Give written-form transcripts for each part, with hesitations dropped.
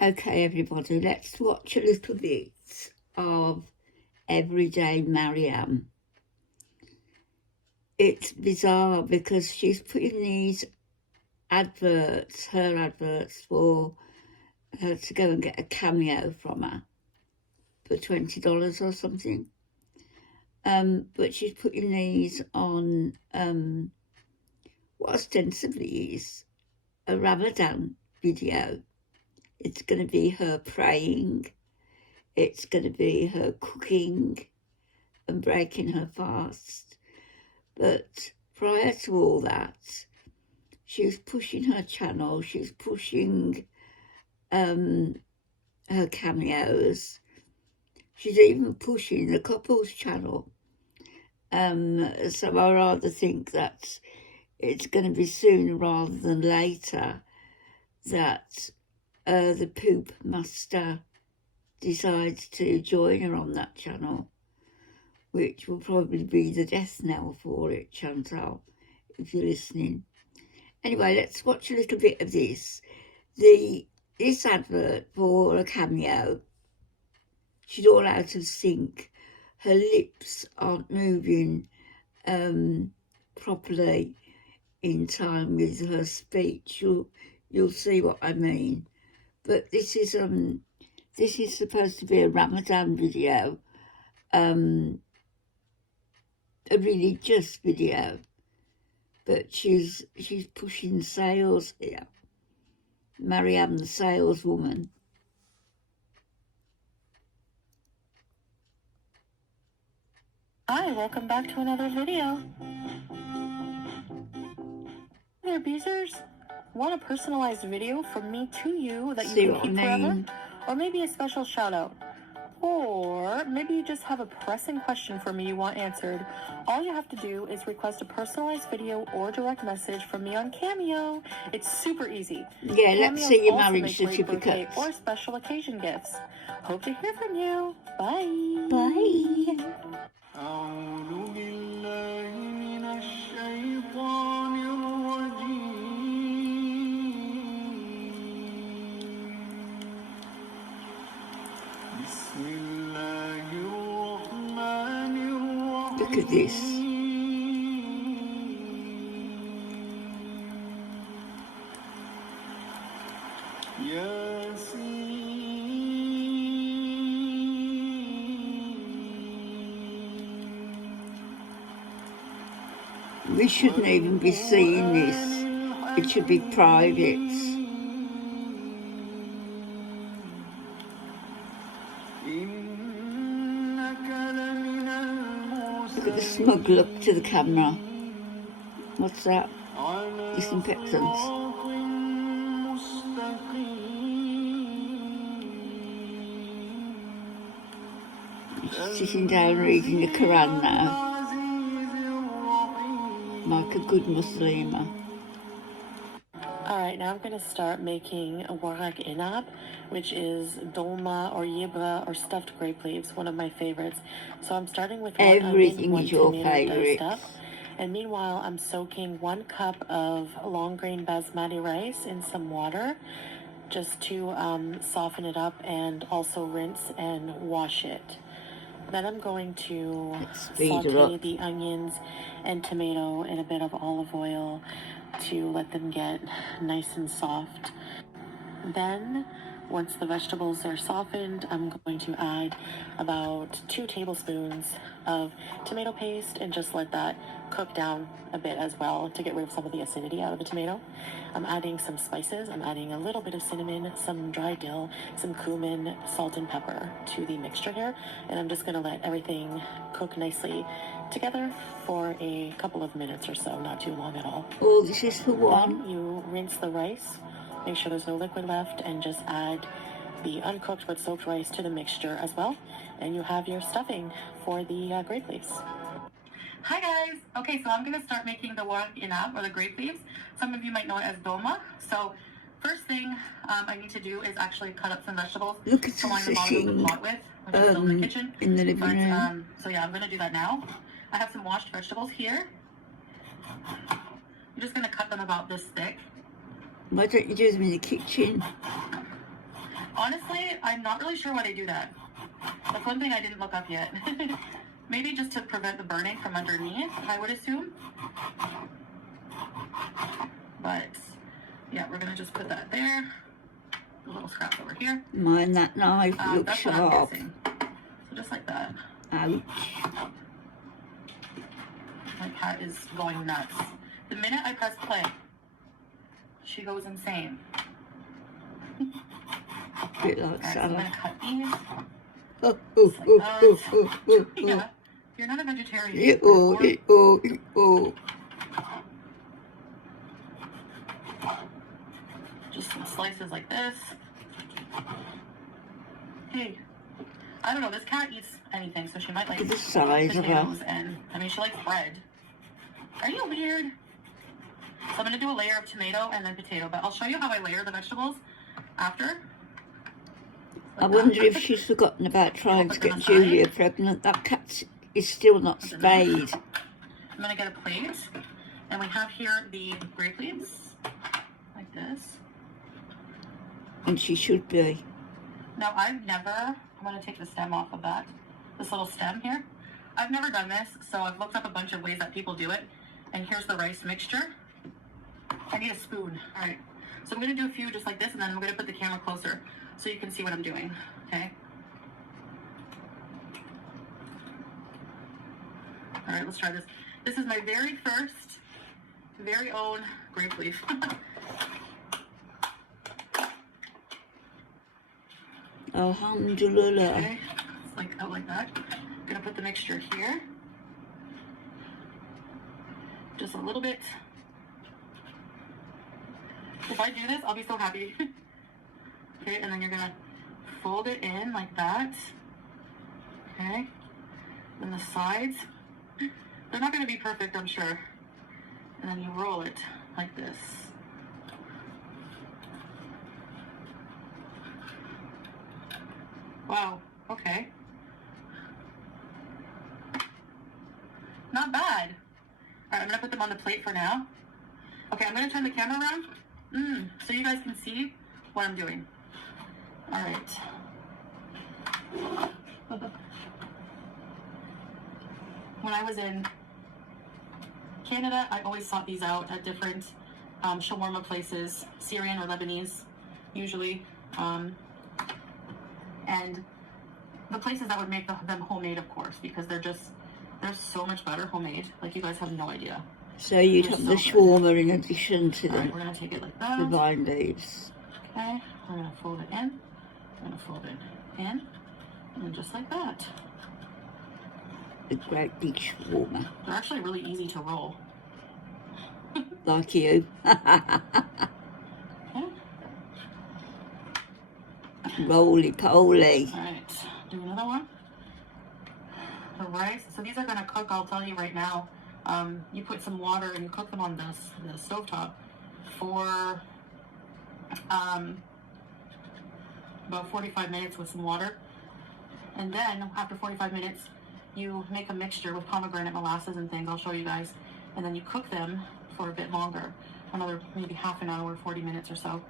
Okay, everybody, let's watch a little bit of Everyday Mariam. It's bizarre because she's putting these adverts, her adverts, for her to go and get a cameo from her for $20 or something. But she's putting these on what ostensibly is a Ramadan video. It's going to be her praying. It's going to be her cooking and breaking her fast. But prior to all that, she was pushing her channel. She's pushing her cameos. She's even pushing the couples channel. So I rather think that it's going to be sooner rather than later that the poop master decides to join her on that channel, which will probably be the death knell for it, Chantal, if you're listening. Anyway, let's watch a little bit of this. This advert for a cameo, she's all out of sync. Her lips aren't moving properly in time with her speech. You'll see what I mean. But this is supposed to be a Ramadan video, a religious video, but she's pushing sales here. Mariam, the saleswoman. Hi, welcome back to another video. Hey there, Beezers. Want a personalized video from me to you that you can keep forever? Or maybe a special shout out? Or maybe you just have a pressing question for me you want answered. All you have to do is request a personalized video or direct message from me on Cameo. It's super easy. Yeah, let's see your marriage certificate. Or special occasion gifts. Hope to hear from you. Bye. Bye. Look at this. We shouldn't even be seeing this. It should be private. Look at the smug look to the camera. What's that? Disinfectants. She's sitting down reading the Quran now, like a good Muslima. Alright, now I'm going to start making a warak inab, which is dolma or yibra or stuffed grape leaves, one of my favorites. So I'm starting with one onion, one tomato diced up. And meanwhile, I'm soaking 1 cup of long grain basmati rice in some water just to soften it up and also rinse and wash it. Then I'm going to saute the onions and tomato in a bit of olive oil to let them get nice and soft. Then, once the vegetables are softened, I'm going to add about 2 tablespoons of tomato paste and just let that cook down a bit as well to get rid of some of the acidity out of the tomato. I'm adding some spices. I'm adding a little bit of cinnamon, some dry dill, some cumin, salt and pepper to the mixture here. And I'm just going to let everything cook nicely together for a couple of minutes or so, not too long at all. Oh, this is the one. Then you rinse the rice, make sure there's no liquid left, and just add the uncooked but soaked rice to the mixture as well. And you have your stuffing for the grape leaves. Hi guys! Okay, so I'm going to start making the warak inab, or the grape leaves. Some of you might know it as dolma. So first thing I need to do is actually cut up some vegetables to line the bottom of the pot with, which is still in the kitchen. In the living room. So yeah, I'm going to do that now. I have some washed vegetables here. I'm just going to cut them about this thick. Why don't you do them in the kitchen? Honestly, I'm not really sure why they do that. That's one thing I didn't look up yet. Maybe just to prevent the burning from underneath, I would assume. But yeah, we're gonna just put that there. A little scrap over here. Mind that knife looks that's sharp. what I'm guessing. So just like that. Ouch. My cat is going nuts. The minute I press play, she goes insane. Bit like Salah. So I'm Salah. gonna cut these. Oh. Yeah, you're not a vegetarian. Just some slices like this. Hey, I don't know. This cat eats anything, so she might like the size of her. potatoes, and I mean, she likes bread. Are you weird? So I'm gonna do a layer of tomato and then potato, but I'll show you how I layer the vegetables after. I wonder if she's forgotten about trying to get Julia pregnant. That cat is still not spayed. I'm going to get a plate. And we have here the grape leaves. Like this. And she should be. Now, I'm going to take the stem off of that. This little stem here. I've never done this, so I've looked up a bunch of ways that people do it. And here's the rice mixture. I need a spoon. All right. So I'm going to do a few just like this, and then I'm going to put the camera closer so you can see what I'm doing, okay? All right, let's try this. This is my very first, very own grape leaf. Alhamdulillah. Okay, it's like out like that. I'm gonna put the mixture here. Just a little bit. If I do this, I'll be so happy. Okay, and then you're gonna fold it in like that. Okay, then the sides, they're not gonna be perfect, I'm sure. And then you roll it like this. Wow, okay. Not bad. All right, I'm gonna put them on the plate for now. Okay, I'm gonna turn the camera around so you guys can see what I'm doing. All right. When I was in Canada, I always sought these out at different shawarma places, Syrian or Lebanese, usually. And the places that would make them homemade, of course, because they're so much better homemade. Like, you guys have no idea. So you'd have the shawarma in addition to All right, we're going to take it like that. the vine leaves. Okay, we're going to fold it in. We're going to fold it in. And then just like that. A great big shawarma. They're actually really easy to roll. Like you. Roly poly. All right, do another one. The rice. So these are going to cook, I'll tell you right now. You put some water and you cook them on the stovetop for about 45 minutes with some water. And then after 45 minutes, you make a mixture with pomegranate molasses and things. I'll show you guys. And then you cook them for a bit longer, another maybe half an hour, 40 minutes or so.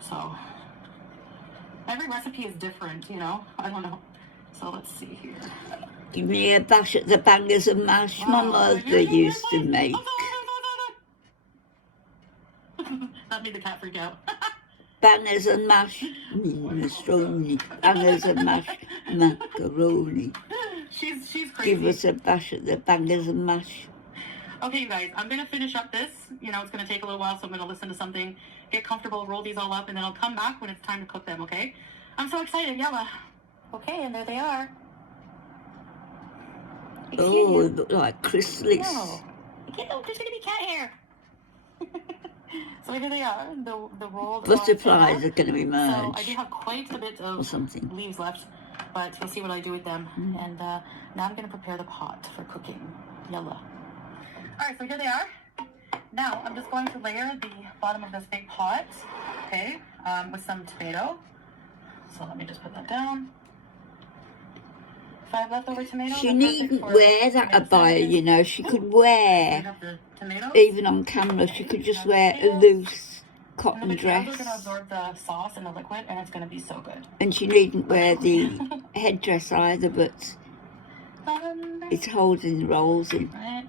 So every recipe is different, you know. I don't know. So let's see here. Give me a bash at the bangers and mash my mother used to make. That made the cat freak out. Bangers and mash, minestrone. Bangers and mash, macaroni. She's crazy. Give us a bash at the bangers and mash. Okay, you guys, I'm going to finish up this. You know, it's going to take a little while, so I'm going to listen to something, get comfortable, roll these all up, and then I'll come back when it's time to cook them, okay? I'm so excited, Yella. Okay, and there they are. Oh, they look like chrysalis. Oh, there's going to be cat hair. So here they are, the rolled butterflies are going to emerge. So I do have quite a bit of leaves left, but you'll see what I do with them. And now I'm going to prepare the pot for cooking. Yalla. All right, so here they are. Now I'm just going to layer the bottom of this big pot, okay, with some tomato. So let me just put that down. If I have leftover tomatoes, she needn't wear that abaya, you know. She could wear, even on camera, she could just wear a loose cotton and the dress. potatoes are going to absorb the sauce and the liquid, and it's going to be so good. And she needn't wear the headdress either, but it's holding the rolls in. Right.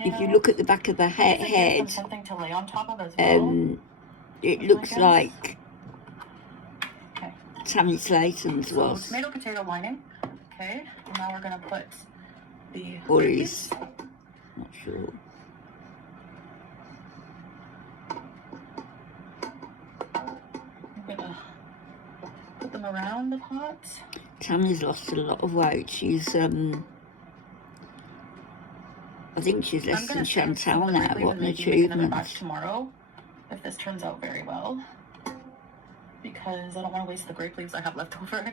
If you look at the back of the head, something to lay on top of as well. It looks like Tammy Slayton's was. Tomato potato lining. Okay, and now we're going to put the... Or is, not sure. I'm going to put them around the pot. Tammy's lost a lot of weight. She's, I think she's less than Chantal now. What an achievement. Back tomorrow, if this turns out very well, because I don't want to waste the grape leaves I have left over.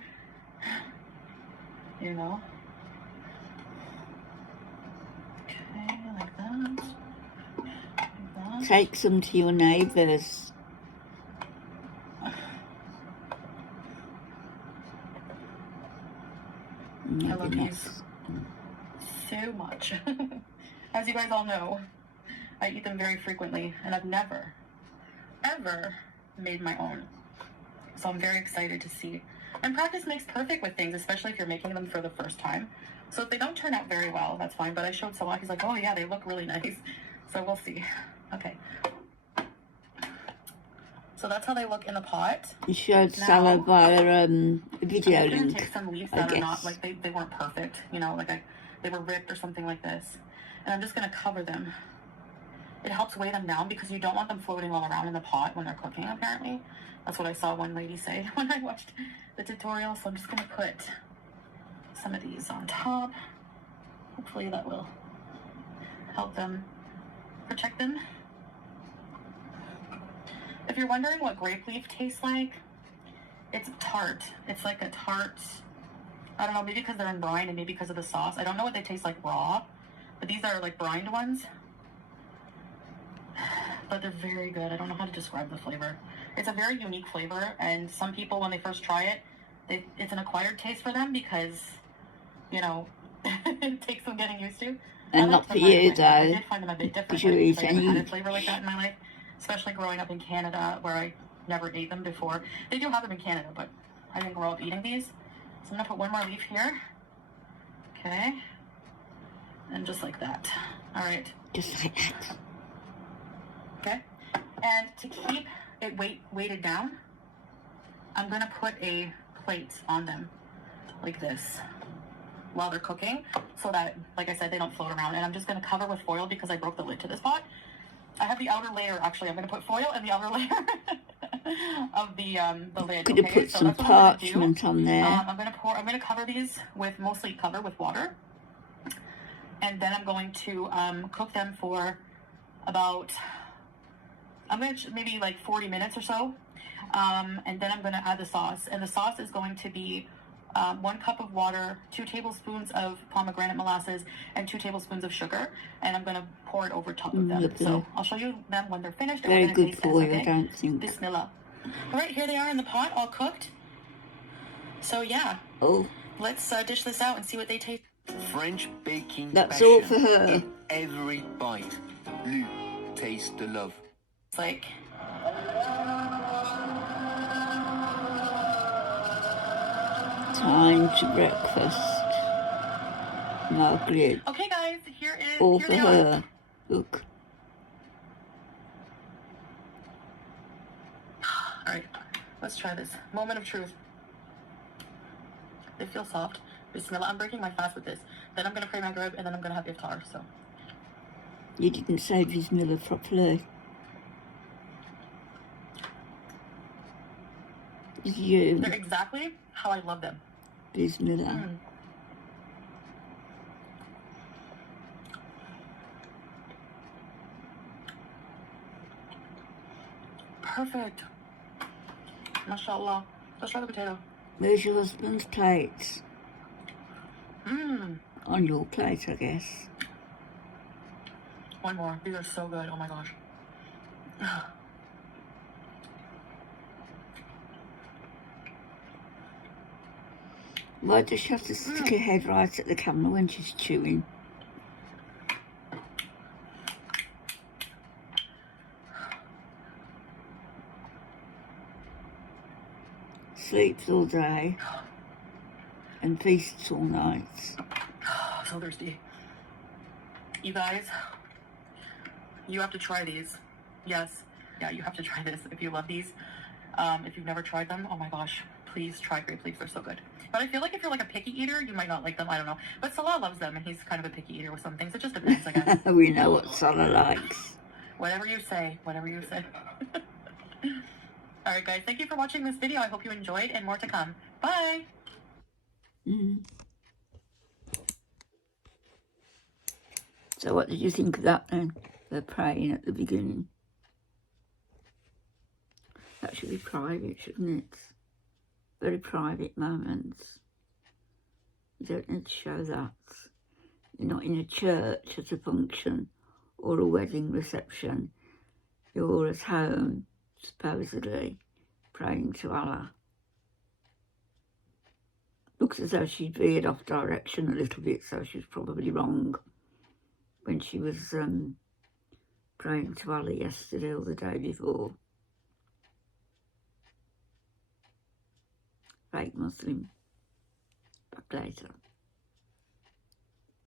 You know. Okay, like that. Like that. Take some to your neighbours. I love these so much. As you guys all know, I eat them very frequently, and I've never, ever made my own. So I'm very excited to see. And practice makes perfect with things, especially if you're making them for the first time. So if they don't turn out very well, that's fine. But I showed Salah, he's like, oh yeah, they look really nice. So we'll see. Okay. So that's how they look in the pot. You showed Salah via video link. I'm going to take some leaves that are not, like, they weren't perfect, you know, like they were ripped or something like this. And I'm just going to cover them. It helps weigh them down because you don't want them floating all around in the pot when they're cooking, apparently. That's what I saw one lady say when I watched the tutorial. So I'm just going to put some of these on top. Hopefully that will help them, protect them. If you're wondering what grape leaf tastes like, it's tart. It's like a tart, I don't know, maybe because they're in brine and maybe because of the sauce. I don't know what they taste like raw, but these are like brined ones. But they're very good. I don't know how to describe the flavor. It's a very unique flavor, and some people, when they first try it, it's an acquired taste for them because, you know, it takes some getting used to. And not for you, though. I did find them a bit different. Because you eat I haven't had any... a flavor like that in my life, especially growing up in Canada, where I never ate them before. They do have them in Canada, but I didn't grow up eating these. So I'm going to put one more leaf here. Okay. And just like that. All right. Just like that. Okay. And to keep it weighted down, I'm going to put a plate on them like this while they're cooking so that, like I said, they don't float around. And I'm just going to cover with foil because I broke the lid to this pot. I have the outer layer, actually. I'm going to put foil and the outer layer of the lid. Could have put some parchment on there. I'm going to cover these with, mostly cover with water. And then I'm going to cook them for about, I'm going to maybe like 40 minutes or so. And then I'm going to add the sauce. And the sauce is going to be 1 cup of water, 2 tablespoons of pomegranate molasses, and 2 tablespoons of sugar. And I'm going to pour it over top of them. Lovely. So I'll show you them when they're finished. Very good for you, I don't think. Bismillah. All right, here they are in the pot, all cooked. So yeah. Oh. Let's dish this out and see what they taste. French baking. That's all for her. In every bite. Lou, taste the love. It's like... Time to breakfast. Margaret. Okay, guys, here All here for they her. are. Look. All right, let's try this. Moment of truth. They feel soft. Bismillah. I'm breaking my fast with this. Then I'm going to pray Maghrib, and then I'm going to have iftar, so. You didn't say Bismillah properly. You. They're exactly how I love them. Bismillah. Perfect. MashaAllah. Let's try the potato. Where's your husband's plates? Mmm. On your plate, I guess. One more. These are so good. Oh my gosh. Why does she have to stick her head right at the camera when she's chewing? sleeps all day and feasts all night. So thirsty. You guys, you have to try these. Yes, yeah, you have to try this if you love these. If you've never tried them, oh my gosh, please try grape leaves. They're so good. But I feel like if you're like a picky eater, you might not like them. I don't know. But Salah loves them, and he's kind of a picky eater with some things. It just depends, I guess. We know what Salah likes. Whatever you say. Whatever you say. Alright guys, thank you for watching this video. I hope you enjoyed, and more to come. Bye! So what did you think of that then? The praying at the beginning. That should be private, shouldn't it? Very private moments. You don't need to show that. You're not in a church at a function or a wedding reception. You're at home, supposedly, praying to Allah. Looks as though she'd veered off direction a little bit, so she was probably wrong when she was praying to Allah yesterday or the day before. Fake Muslim. Back later.